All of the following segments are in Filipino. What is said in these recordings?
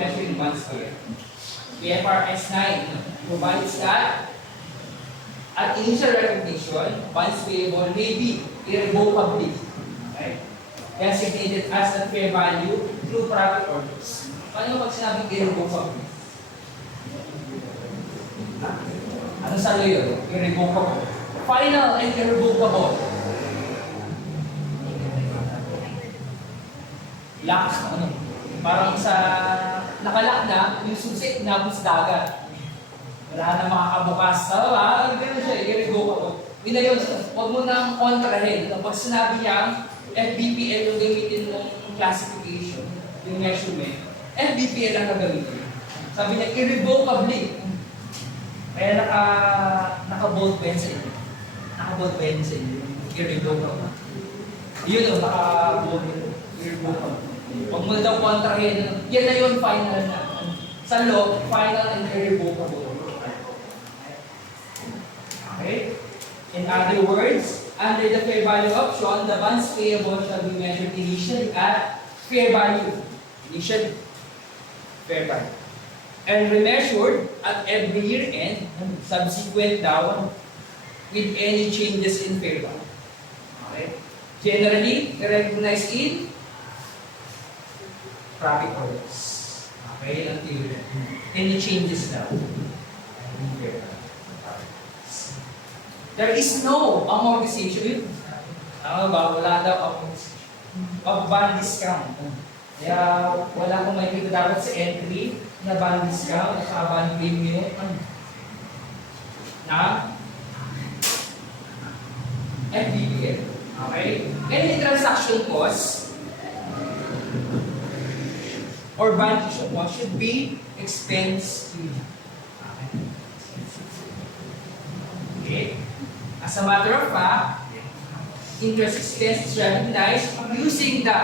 measuring bonds here. PFRS 9 provides that at initial recognition, bonds payable may be irrevocably, okay, designated as at fair value through private orders. Paano pag sinabing irrevocably? Ano sa yun? Irrevocable. Final and irrevocable. Locks, ano? Parang sa nakalak na, yung susi, inabot sa dagat. Wala na makakabukas. Tama, gano'n siya, irrevocable. Yun na yun, huwag mo nang kontrahin. Pag sinabi niya, FBPL yung gamitin mong classification, yung measurement, FBPL ang gagamitin. Sabi niya, irrevocably. Kaya naka-bold pencil. Naka-bold pencil. Irrevocable. Yun o, naka-bold irrevocable. Huwag mo daw kontrahin. Yan na yun, final na. Sa law, final and irrevocable. Okay? In other words, under the fair value option, the bonds payable shall be measured initially at fair value. Initially, fair value. And remeasured at every year end, subsequent down, with any changes in fair value. Okay? Generally, recognized in profit orders. Okay? Until any changes now in fair value. There is no amortization. Tama ba? Wala daw amortization. Of bond discount. Kaya wala kong makikita dapat sa entry na bond discount at saka bond premium na FBPL. Okay? Any transaction cost or bond issue cost should be expense free. Okay? As a matter of fact, interest expense is recognized using the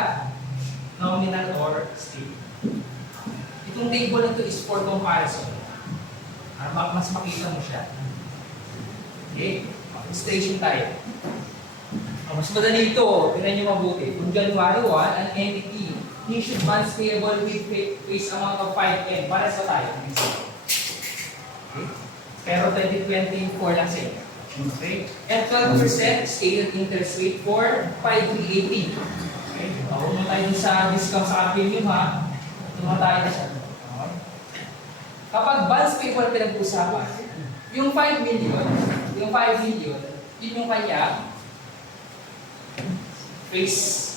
nominal or statement. Itong table na ito is for comparison. Para mas makita mo siya. Okay? Illustration tayo. Mas madali ito. Tignan nyo mabuti. Kung January 1, an entity issued bonds payable with face amount of 5M. Para sa tayo. Okay? Pero 2024 lang sa inyo. Okay? At 12% stated interest rate for 5,380. Okay? Huwag mo tayo sa discount sa premium ha. Tuma tayo na siya. Okay? Kapag bonds payable pinag-usapan, yung 5 million, yun yung kanya face.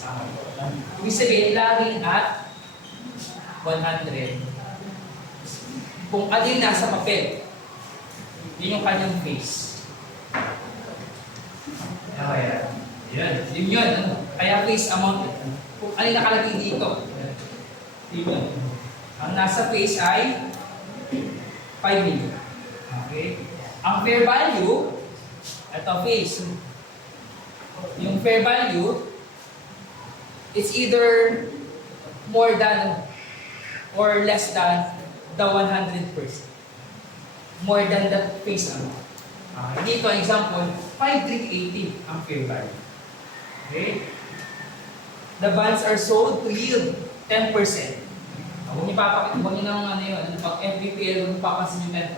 Ibig sabihin, laging at 100. Kung ano yung nasa papel, yun yung kanyang face. Okay. Yun. Ano? Kaya face amount. Kung ano yung nakalagay dito. Yun. Ang nasa face ay 5 million. Okay? Ang fair value, ito face. Yung fair value, it's either more than or less than the 100%. More than the face amount. Dito, example, 5,380 ang fair value. Okay? The bonds are sold to yield 10%. Huwag niyo papakita, huwag niyo nang ano yun, pag FBPL, huwag niyo papansin yung 10%.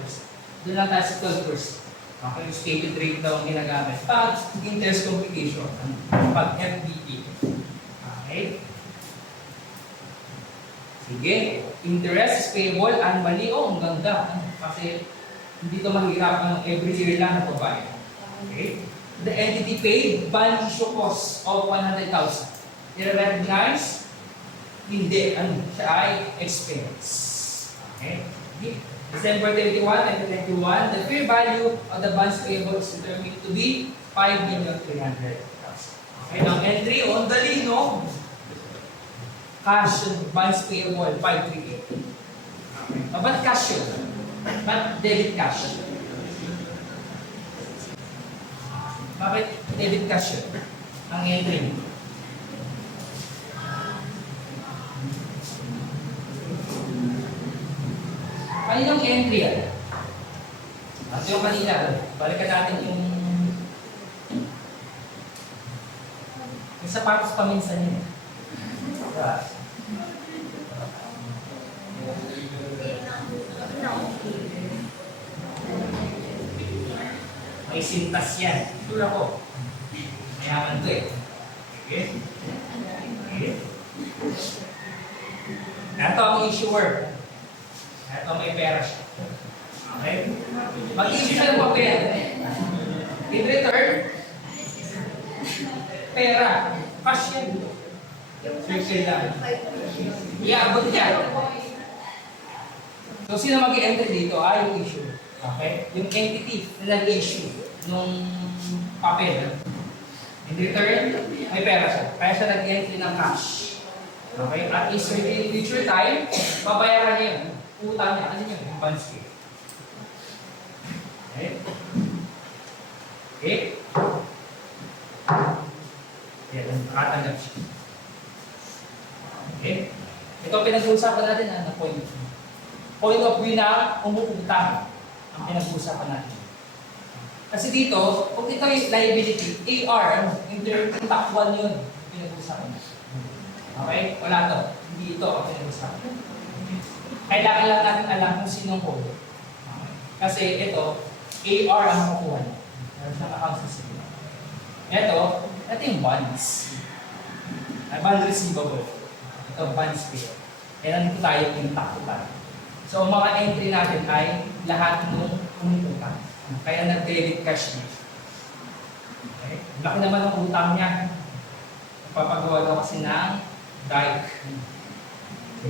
Doon lang tayo sa 12%. Okay, yung stated rate daw ang ginagamit. Pag interest computation, pag FBP. Okay? Sige, interest is payable annually. Oh, ang ganda. Kasi hindi ito mahirap every year lang na provide. Okay? The entity paid bond issue cost of 100,000. I-recognize? Hindi. Ano? Siya ay expense. Okay? December 31, 2021, the fair value of the bonds payable is determined to be 5,300,000. Okay? Now, entry on the lino, cash bonds payable 5,380. Okay? Ba't cash yun? Ba't debit cash? Bakit debit cash yun? Ang entry. Kaninong entry yan? At yung kanina, balikan natin yung sapatos paminsan yun. May sintas yan. Sure ako. Mayaman to eh. Okay? Okay. Ito ang issuer. Ito may pera siya. Okay? Mag-issue siya ng papel. In return, pera. Cash yan. Circle lang. Iabot niya. So, sino mag-i-enter dito? Yung issue. Okay? Yung entity na nag-issue nung papel. In return, may pera siya. Kaya siya nag-entry ng cash. Okay? At is in future time, babayaran niya yun. Utang niya. Ano yun? Yung bonds fee. Okay? Okay? Yan. Nakatanggap siya. Okay? Ito pinag-uusapan natin na point. Point of view na umuutang ang pinag-uusapan natin. Kasi dito, kung ito yung liability, AR, intertakwan yun, pinag-uusapan natin. Okay? Wala to. Hindi ito ang pinag-uusapan. Kailangan lang natin alam kung sinong code. Okay? Kasi ito, AR ang makukuha niya. Meron siyang accounts receivable. Ito yung bonds. Bond receivable. Ito, bonds pay. Kaya nandito tayo yung taktutan. So, ang mga entry natin ay lahat ng umutang. Kaya nag-debit cash niya. Okay? Laki naman ang utang niya. Papagawa daw kasi ng dike.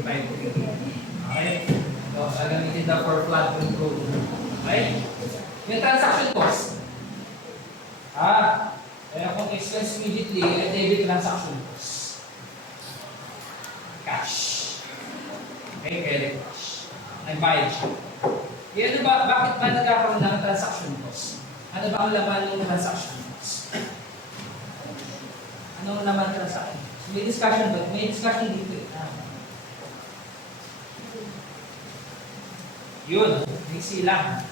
Okay? So, gagamitin daw for flood control. Okay? Yung transaction cost. Kaya kung expense immediately, debit transaction cost. Cash. Okay? Credit cash. Nagbayad siya. Ano ba, bakit ba nagkakaroon ng transaction cost? Ano ba ang laman ng transaction cost? Ano ang laman ng transaction cost? May discussion ba? May discussion dito eh. Yun, easy lang.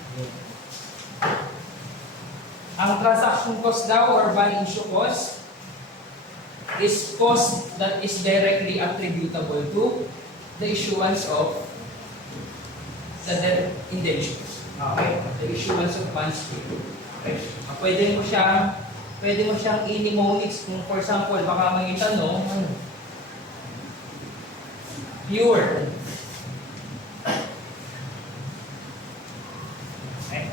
Ang transaction cost daw or bond issue cost is cost that is directly attributable to the issuance of the debt indentures. Okay? The issuance of bonds. Okay? Pwede mo siyang i-mnemonics kung for example, baka may tanong, pure. Okay?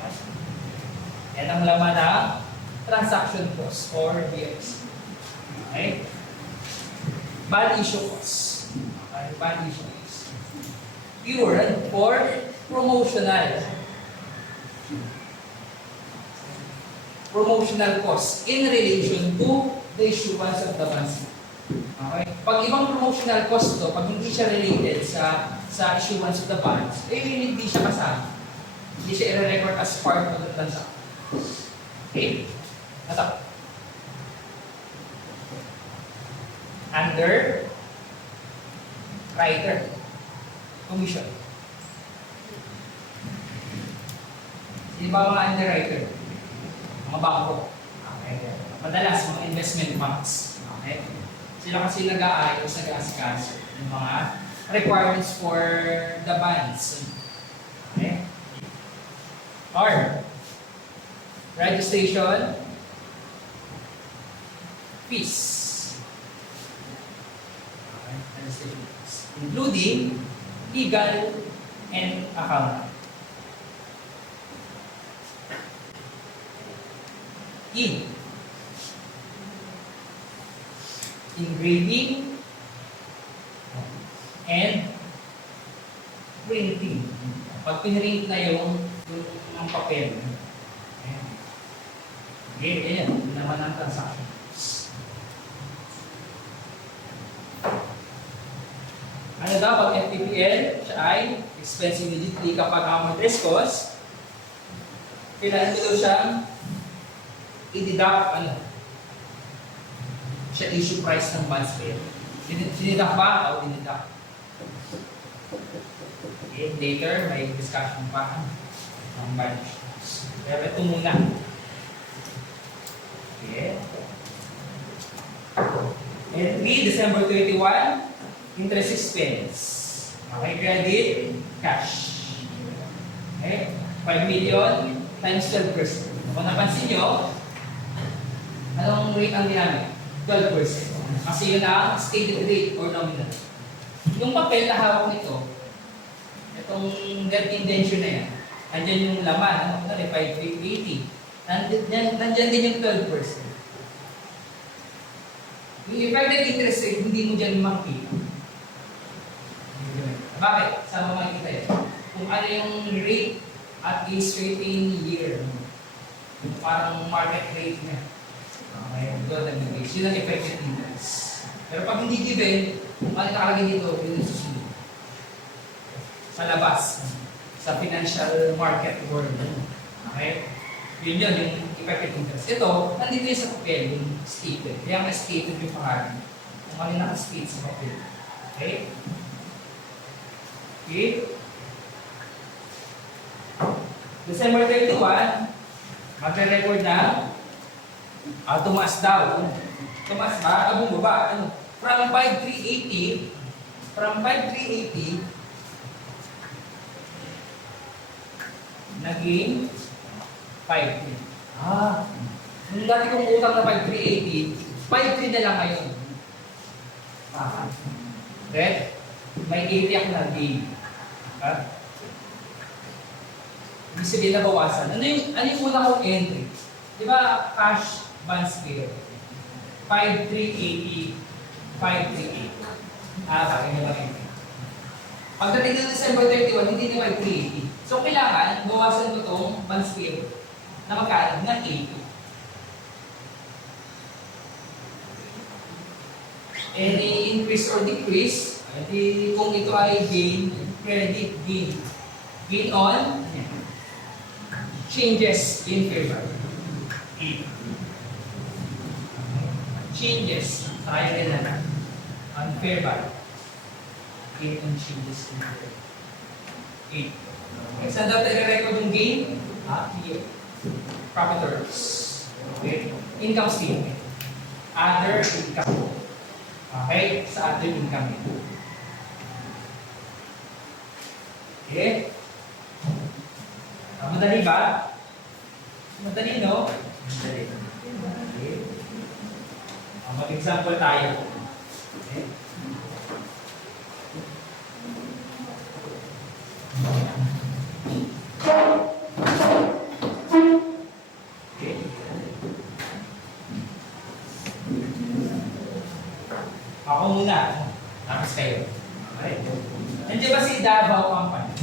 Yan ang laman ng transaction cost or BX. Okay? Bond issue cost. Okay? Bond issue cost. Pure or promotional. Promotional cost in relation to the issuance of the bonds. Okay? Pag ibang promotional cost to, pag hindi siya related sa issuance of the bonds, hindi siya kasama. Hindi siya i-record as part of the transaction. Okay? Natap. Under writer. Commission. Di ba mga underwriter? Mga bangko. Okay. Madalas, mga investment banks. Okay. Sila kasi nag-aayos, nag-aasikaso ng mga requirements for the bonds. Okay. Or, registration fees. Okay. Registration fees. Including legal and accounting. Engraving and printing. Pag pinrint na yung papel. Okay, yan. Yun naman ang transaction. Ano daw pag FPPL? Siya ay expense immediately kapag amortized cost. Kailangan ko siyang i-deduct siya issue price ng bonds paid. Diniduct ba o diniduct? Okay, later may discussion pa ng bond issues. Pero ito muna. Okay. Entry, December 31, interest expense. Okay, credit, cash. Okay, 5 million times 12%. Kung napansin nyo, anong rate ang ginamit? 12%. Kasi yun ang stated rate or nominal. Yung papel na hawak nito, itong debt indenture na yan, andyan yung laman, ano? 5,380. Nandyan din yung 12%. Yung effective interest rate, hindi mo dyan makikita. Bakit? Saan mo makikita yun? Kung ano yung rate at a certain year. Yung parang market rate niya. Okay, doon nag-base. Yun ang effective interest. Pero pag hindi given, kung ano nakalagay dito, yun yung susunod. Sa labas. Sa financial market world. Okay? Yun yun, yung effective interest. Ito, nandito yun sa papel, yung stated. Kaya nga stated yung pangalan. Kung ano yung naka-state sa papel. Okay? Okay? December 31, magre-record na tumaas daw. Tumaas ba? Bumaba. Ano? From 5,380, naging 5,300. Nung dati kong utang na 5,380, 5,300 na lang ngayon. Okay? May 80 ako na gain. Okay? Ibig sabihin na bawasan. Ano yung una kong entry? Di ba cash bonds pair? 5,380, 5,380. Bakit nyo lang entry? Pagdating ng December 31, hindi na 5,380. So kailangan, bawasan ko itong bonds pair na magkano? Na 80. Any increase or decrease, kung ito ay gain, credit, gain. Gain on changes in fair value. Changes, tayo rin na on fair value. Gain on changes in fair value. Gain. Okay, saan daw tayo record yung gain? Here. Profit or loss. Okay. Income statement. Other income. Okay, sa other income ito. Okay. Madali ba? Madali, no? Madali. Okay. Mag-example tayo. Okay. Okay. Ako muna. Tapos kayo. Okay. Nandiyan ba si Davao Company?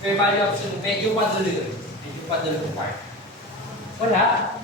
Fair value option, medyo padulo yun. Medyo padulo part. Wala.